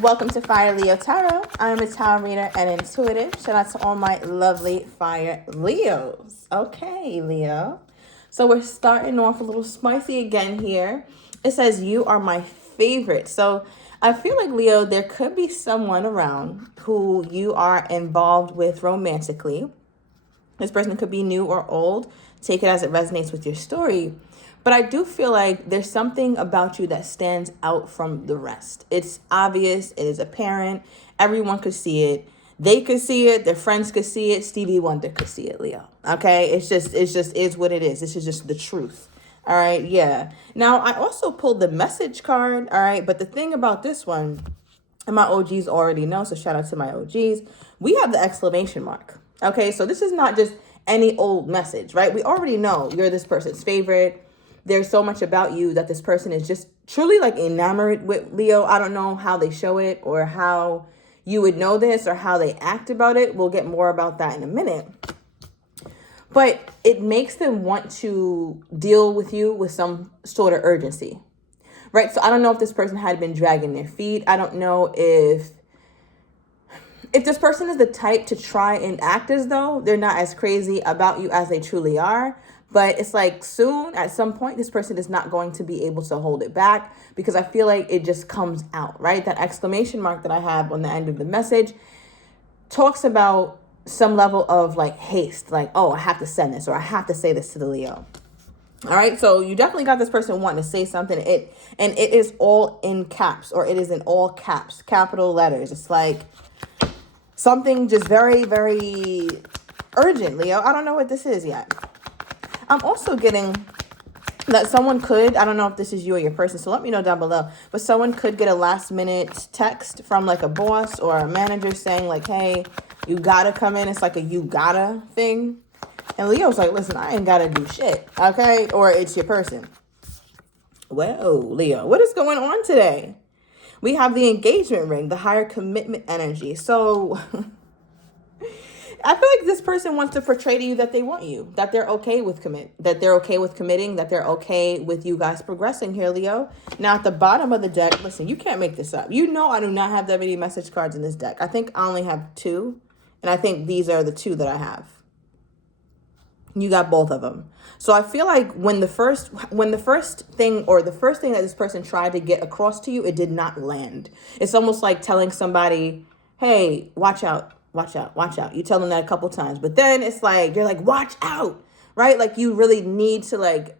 Welcome to Fire Leo Tarot. I'm a tarot reader and intuitive. Shout out to all my lovely Fire Leos. Okay, Leo. So we're starting off a little spicy again here. It says, you are my favorite. So I feel like, Leo, there could be someone around who you are involved with romantically. This person could be new or old. Take it as it resonates with your story. But I do feel like there's something about you that stands out from the rest. It's obvious. It is apparent. Everyone could see it. They could see it. Their friends could see it. Stevie Wonder could see it, Leo. Okay? It's just is what it is. This is just the truth. All right? Yeah. Now, I also pulled the message card. All right? But the thing about this one, and my OGs already know, so shout out to my OGs, we have the exclamation mark. Okay? So this is not just any old message, right? We already know you're this person's favorite. There's so much about you that this person is just truly like enamored with, Leo. I don't know how they show it or how you would know this or how they act about it. We'll get more about that in a minute. But it makes them want to deal with you with some sort of urgency, right? So I don't know if this person had been dragging their feet. I don't know if this person is the type to try and act as though they're not as crazy about you as they truly are. But it's like soon, at some point, this person is not going to be able to hold it back because I feel like it just comes out, right? That exclamation mark that I have on the end of the message talks about some level of like haste, like, oh, I have to send this or I have to say this to the Leo. All right, so you definitely got this person wanting to say something. It is all in caps, or it is in all caps, capital letters. It's like something just very, very urgent, Leo. I don't know what this is yet. I'm also getting that someone could, I don't know if this is you or your person, so let me know down below, but someone could get a last minute text from like a boss or a manager saying like, hey, you gotta come in. It's like a you gotta thing. And Leo's like, listen, I ain't gotta do shit, okay? Or it's your person. Whoa, Leo, what is going on today? We have the engagement ring, the higher commitment energy. So I feel like this person wants to portray to you that they want you, that they're okay with committing, that they're okay with you guys progressing here, Leo. Now, at the bottom of the deck, listen, you can't make this up. You know I do not have that many message cards in this deck. I think I only have 2, and I think these are the 2 that I have. You got both of them. So I feel like when the first thing that this person tried to get across to you, it did not land. It's almost like telling somebody, hey, watch out. Watch out, watch out. You tell them that a couple times, but then it's like, you're like, watch out, right? Like you really need to like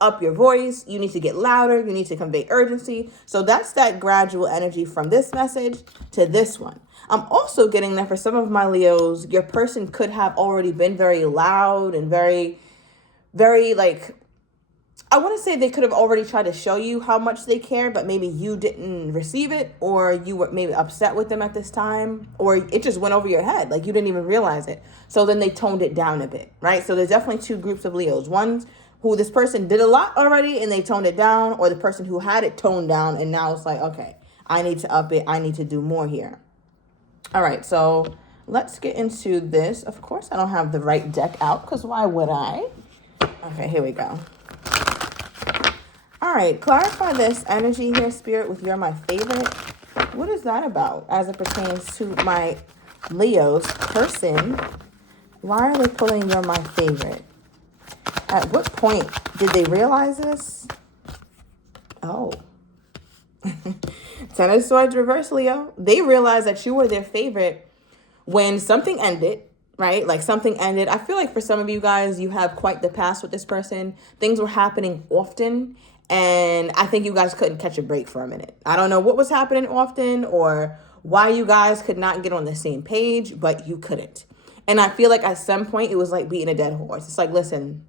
up your voice. You need to get louder. You need to convey urgency. So that's that gradual energy from this message to this one. I'm also getting that for some of my Leos, your person could have already been very loud and very, very like, I want to say they could have already tried to show you how much they care, but maybe you didn't receive it, or you were maybe upset with them at this time, or it just went over your head. Like you didn't even realize it. So then they toned it down a bit, right? So there's definitely 2 groups of Leos. One who this person did a lot already and they toned it down, or the person who had it toned down and now it's like, okay, I need to up it. I need to do more here. All right, so let's get into this. Of course, I don't have the right deck out because why would I? Okay, here we go. All right, clarify this energy here, Spirit, with you're my favorite. What is that about as it pertains to my Leo's person? Why are they pulling you're my favorite? At what point did they realize this? Oh. 10 of Swords reverse, Leo. They realized that you were their favorite when something ended, right? Like something ended. I feel like for some of you guys, you have quite the past with this person. Things were happening often. And I think you guys couldn't catch a break for a minute. I don't know what was happening often or why you guys could not get on the same page, but you couldn't. And I feel like at some point it was like beating a dead horse. It's like, listen,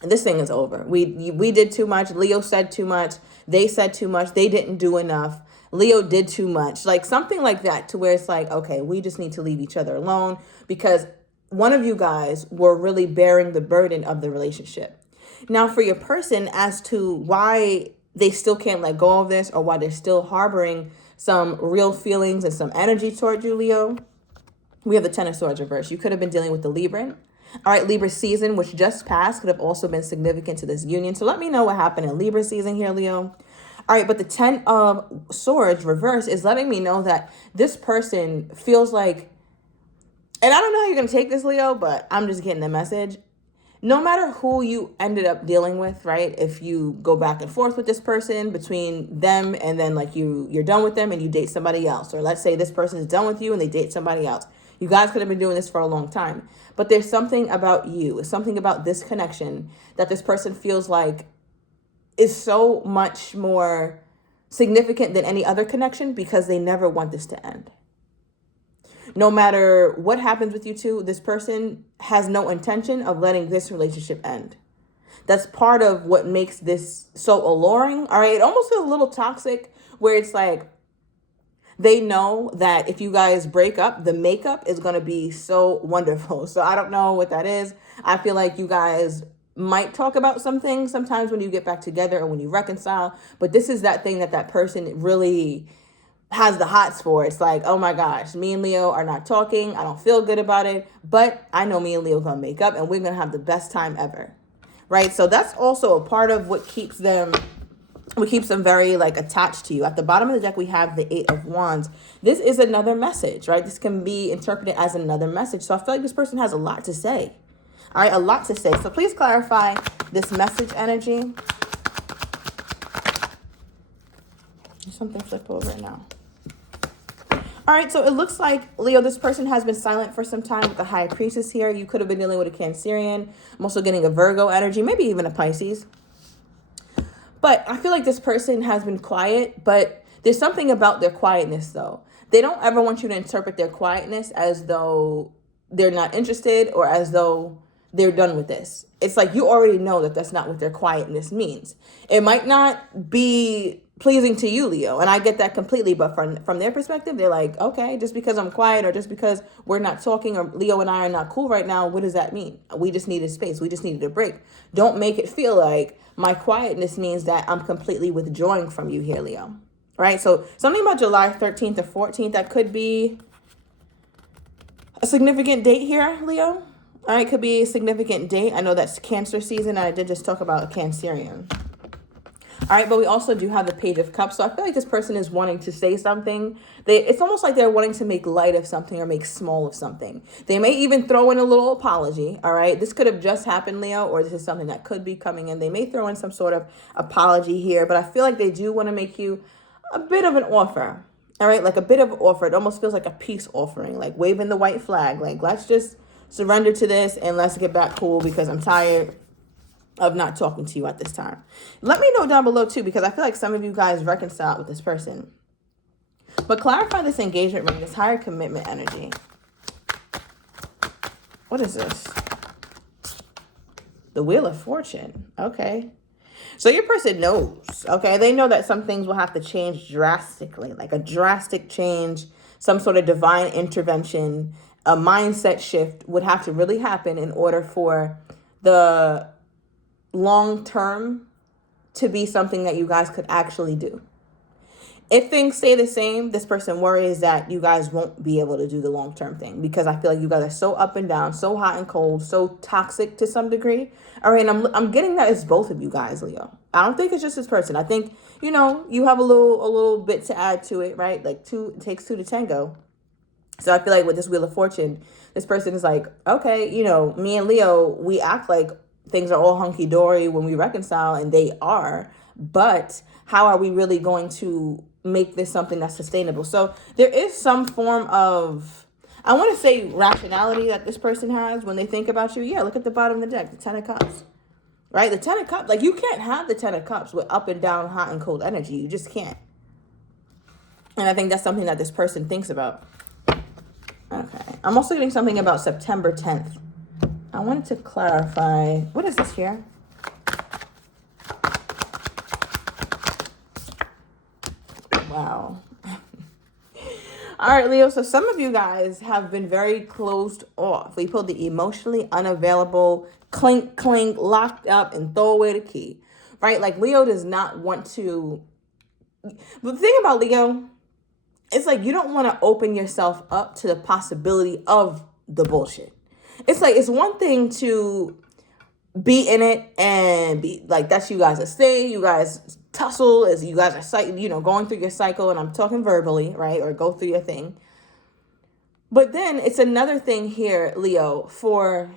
this thing is over. We did too much. Leo said too much. They said too much. They didn't do enough. Leo did too much. Like something like that, to where it's like, okay, we just need to leave each other alone because one of you guys were really bearing the burden of the relationship. Now, for your person, as to why they still can't let go of this or why they're still harboring some real feelings and some energy toward you, Leo, we have the 10 of Swords reverse. You could have been dealing with the Libran. All right, Libra season, which just passed, could have also been significant to this union. So let me know what happened in Libra season here, Leo. All All right, but the 10 of Swords reverse is letting me know that this person feels like, and I don't know how you're going to take this, Leo, but I'm just getting the message. No matter who you ended up dealing with, right? If you go back and forth with this person between them and then like you're done with them and you date somebody else, or let's say this person is done with you and they date somebody else. You guys could have been doing this for a long time, but there's something about you, something about this connection that this person feels like is so much more significant than any other connection because they never want this to end. No matter what happens with you two, this person has no intention of letting this relationship end. That's part of what makes this so alluring. All right, it almost feels a little toxic where it's like they know that if you guys break up, the makeup is going to be so wonderful. So I don't know what that is. I feel like you guys might talk about some things sometimes when you get back together or when you reconcile, but this is that thing that that person really has the hots for. It's like, oh my gosh, me and Leo are not talking. I don't feel good about it, but I know me and Leo are going to make up and we're going to have the best time ever. Right? So that's also a part of what keeps them very like attached to you. At the bottom of the deck, we have the 8 of Wands. This is another message, right? This can be interpreted as another message. So I feel like this person has a lot to say. All right, a lot to say. So please clarify this message energy. Something flip over now. All right, so it looks like, Leo, this person has been silent for some time with the High Priestess here. You could have been dealing with a Cancerian. I'm also getting a Virgo energy, maybe even a Pisces. But I feel like this person has been quiet, but there's something about their quietness, though. They don't ever want you to interpret their quietness as though they're not interested or as though they're done with this. It's like you already know that that's not what their quietness means. It might not be pleasing to you, Leo, and I get that completely, but from their perspective, they're like, okay, just because I'm quiet or just because we're not talking or Leo and I are not cool right now, what does that mean? We just needed space. We just needed a break. Don't make it feel like my quietness means that I'm completely withdrawing from you here, Leo. Right? So something about July 13th or 14th, that could be a significant date here, Leo. All right, could be a significant date. I know that's Cancer season, and I did just talk about a Cancerian. All right, but we also do have the Page of Cups. So I feel like this person is wanting to say something. It's almost like they're wanting to make light of something or make small of something. They may even throw in a little apology, all right? This could have just happened, Leo, or this is something that could be coming in. They may throw in some sort of apology here, but I feel like they do want to make you a bit of an offer, all right? Like a bit of an offer. It almost feels like a peace offering, like waving the white flag. Like, let's just surrender to this and let's get back cool because I'm tired of not talking to you at this time. Let me know down below too, because I feel like some of you guys reconciled with this person. But clarify this engagement ring, this higher commitment energy. What is this? The Wheel of Fortune. Okay. So your person knows, okay? They know that some things will have to change drastically, like a drastic change, some sort of divine intervention, a mindset shift would have to really happen in order for the long term to be something that you guys could actually do. If things stay the same, this person worries that you guys won't be able to do the long term thing because I feel like you guys are so up and down, so hot and cold, so toxic to some degree. All right, and I'm getting that it's both of you guys, Leo. I don't think it's just this person. I think, you have a little bit to add to it, right? Like it takes two to tango. So I feel like with this Wheel of Fortune, this person is like, okay, me and Leo, we act like things are all hunky-dory when we reconcile, and they are, but how are we really going to make this something that's sustainable? So there is some form of, I want to say, rationality that this person has when they think about you. Yeah, look at the bottom of the deck, the 10 of Cups, right? The 10 of Cups, like you can't have the 10 of Cups with up and down, hot and cold energy. You just can't. And I think that's something that this person thinks about. Okay, I'm also getting something about September 10th. I wanted to clarify, what is this here? Wow. All right, Leo, so some of you guys have been very closed off. We pulled the emotionally unavailable, clink, clink, locked up, and throw away the key, right? Like Leo does not want to, the thing about Leo, it's like you don't want to open yourself up to the possibility of the bullshit. It's like, it's one thing to be in it and be like, that's you guys' thing. You guys tussle as you guys are, going through your cycle, and I'm talking verbally, right? Or go through your thing. But then it's another thing here, Leo, for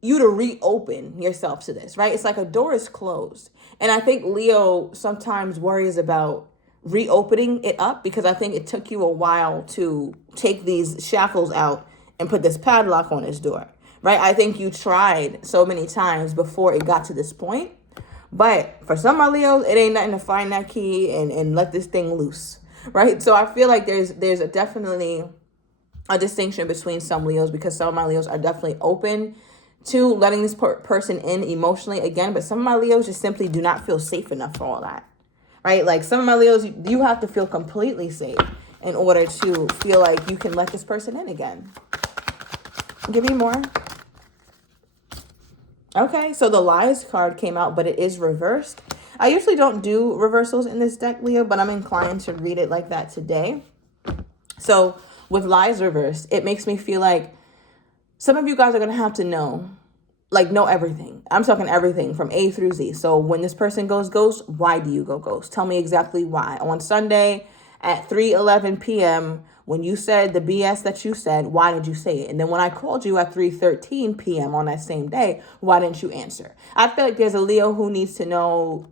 you to reopen yourself to this, right? It's like a door is closed. And I think Leo sometimes worries about reopening it up because I think it took you a while to take these shackles out and put this padlock on his door, right? I think you tried so many times before it got to this point. But for some of my Leos, it ain't nothing to find that key and let this thing loose, right? So I feel like there's definitely a distinction between some Leos, because some of my Leos are definitely open to letting this person in emotionally again, but some of my Leos just simply do not feel safe enough for all that, right? Like some of my Leos, you have to feel completely safe in order to feel like you can let this person in again. Give me more. Okay, so the Lies card came out, but it is reversed. I usually don't do reversals in this deck, Leo, but I'm inclined to read it like that today. So with Lies reversed, it makes me feel like some of you guys are going to have to know everything. I'm talking everything from A through Z. So when this person goes ghost, why do you go ghost? Tell me exactly why. On Sunday at 3:11 p.m., when you said the BS that you said, why did you say it? And then when I called you at 3:13 p.m. on that same day, why didn't you answer? I feel like there's a Leo who needs to know,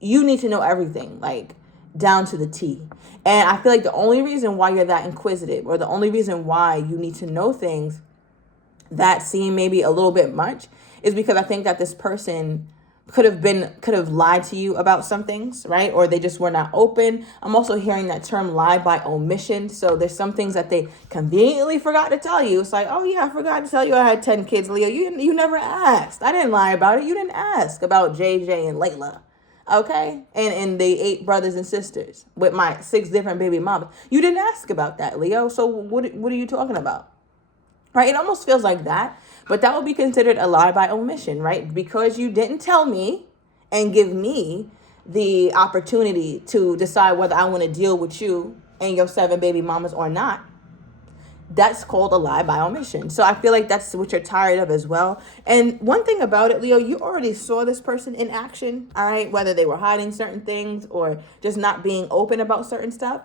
you need to know everything, like down to the T. And I feel like the only reason why you're that inquisitive, or the only reason why you need to know things that seem maybe a little bit much, is because I think that this person could have lied to you about some things, right? Or they just were not open. I'm also hearing that term lie by omission. So there's some things that they conveniently forgot to tell you. It's like, oh yeah, I forgot to tell you I had 10 kids, Leo. You never asked. I didn't lie about it. You didn't ask about JJ and Layla. Okay? And the 8 brothers and sisters with my 6 different baby mamas. You didn't ask about that, Leo. So what are you talking about? Right? It almost feels like that, but that would be considered a lie by omission, right? Because you didn't tell me and give me the opportunity to decide whether I want to deal with you and your 7 baby mamas or not. That's called a lie by omission. So I feel like that's what you're tired of as well. And one thing about it, Leo, you already saw this person in action, all right? Whether they were hiding certain things or just not being open about certain stuff.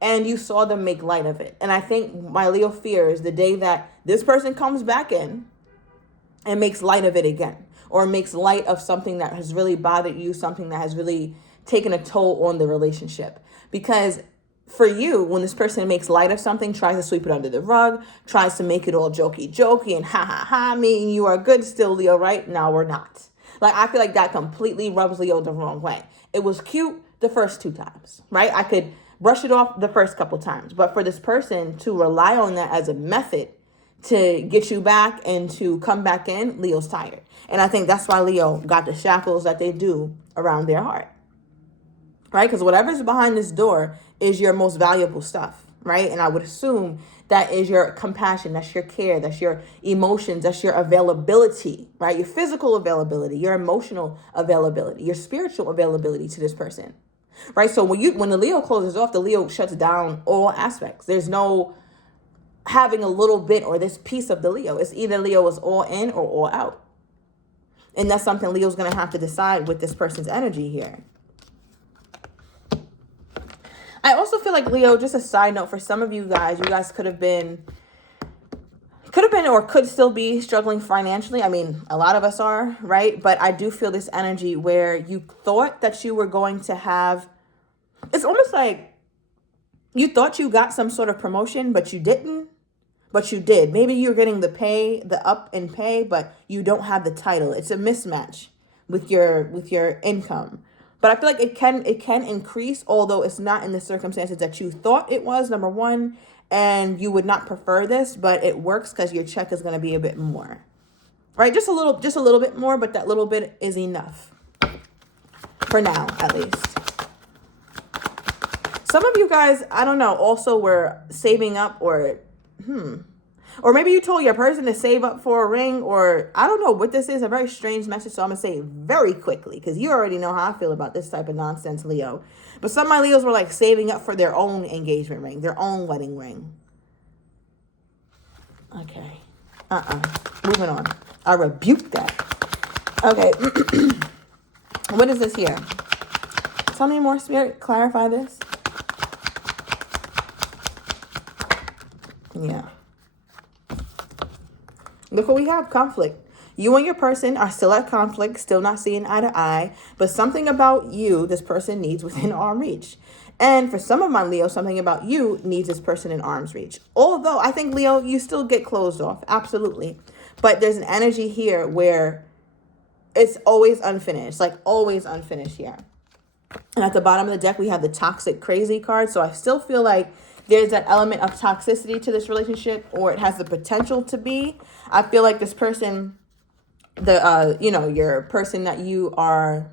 And you saw them make light of it. And I think my Leo fears the day that this person comes back in and makes light of it again, or makes light of something that has really bothered you, something that has really taken a toll on the relationship. Because for you, when this person makes light of something, tries to sweep it under the rug, tries to make it all jokey and ha, me and you are good still, Leo, right? Now we're not. Like, I feel like that completely rubs Leo the wrong way. It was cute the first 2 times, right? I could brush it off the first couple times. But for this person to rely on that as a method to get you back and to come back in, Leo's tired. And I think that's why Leo got the shackles that they do around their heart, right? Because whatever's behind this door is your most valuable stuff, right? And I would assume that is your compassion, that's your care, that's your emotions, that's your availability, right? Your physical availability, your emotional availability, your spiritual availability to this person. Right? So when the Leo closes off, the Leo shuts down all aspects. There's no having a little bit or this piece of the Leo. It's either Leo is all in or all out. And that's something Leo's going to have to decide with this person's energy here. I also feel like, Leo, just a side note for some of you guys could have been or could still be struggling financially. I mean, a lot of us are, right? But I do feel this energy where you thought that you were going to have, it's almost like you thought you got some sort of promotion, but you didn't, but you did. Maybe you're getting the up in pay, but you don't have the title. It's a mismatch with your income. But I feel like it can increase, although it's not in the circumstances that you thought it was, number one. And you would not prefer this, but it works because your check is going to be a bit more, right? Just a little bit more, but that little bit is enough for now, at least. Some of you guys, I don't know, also were saving up or maybe you told your person to save up for a ring, or I don't know what this is, a very strange message. So I'm going to say it very quickly because you already know how I feel about this type of nonsense, Leo. But some of my Leos were like saving up for their own engagement ring, their own wedding ring. Okay. Moving on. I rebuke that. Okay. What is this here? Tell me more, Spirit. Clarify this. Yeah. Look what we have. Conflict. You and your person are still at conflict, still not seeing eye to eye, but something about you this person needs within arm reach. And for some of my Leo, something about you needs this person in arm's reach. Although I think, Leo, you still get closed off. Absolutely. But there's an energy here where it's always unfinished, like always unfinished here. And at the bottom of the deck, we have the toxic crazy card. So I still feel like there's that element of toxicity to this relationship, or it has the potential to be. I feel like this person, your person that you are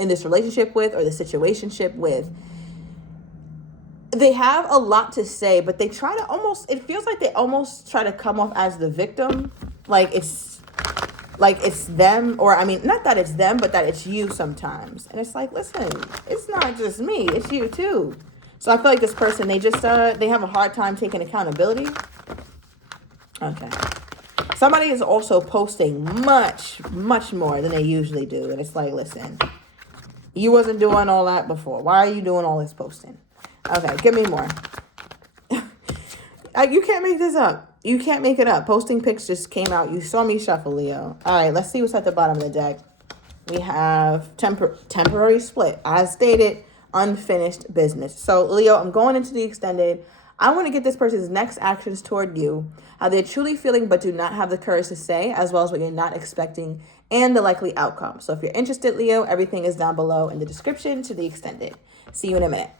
in this relationship with or the situationship with, they have a lot to say, but they try to it feels like they almost try to come off as the victim. Like it's them, or I mean, not that it's them, but that it's you sometimes. And it's like, listen, it's not just me, it's you too. So I feel like this person, they just, they have a hard time taking accountability. Okay. Somebody is also posting much, much more than they usually do. And it's like, listen, you wasn't doing all that before. Why are you doing all this posting? Okay, give me more. You can't make this up. You can't make it up. Posting pics just came out. You saw me shuffle, Leo. All right, let's see what's at the bottom of the deck. We have temporary split. As stated, unfinished business. So, Leo, I'm going into the extended. I want to get this person's next actions toward you, how they're truly feeling but do not have the courage to say, as well as what you're not expecting, and the likely outcome. So if you're interested, Leo, everything is down below in the description to the extended. See you in a minute.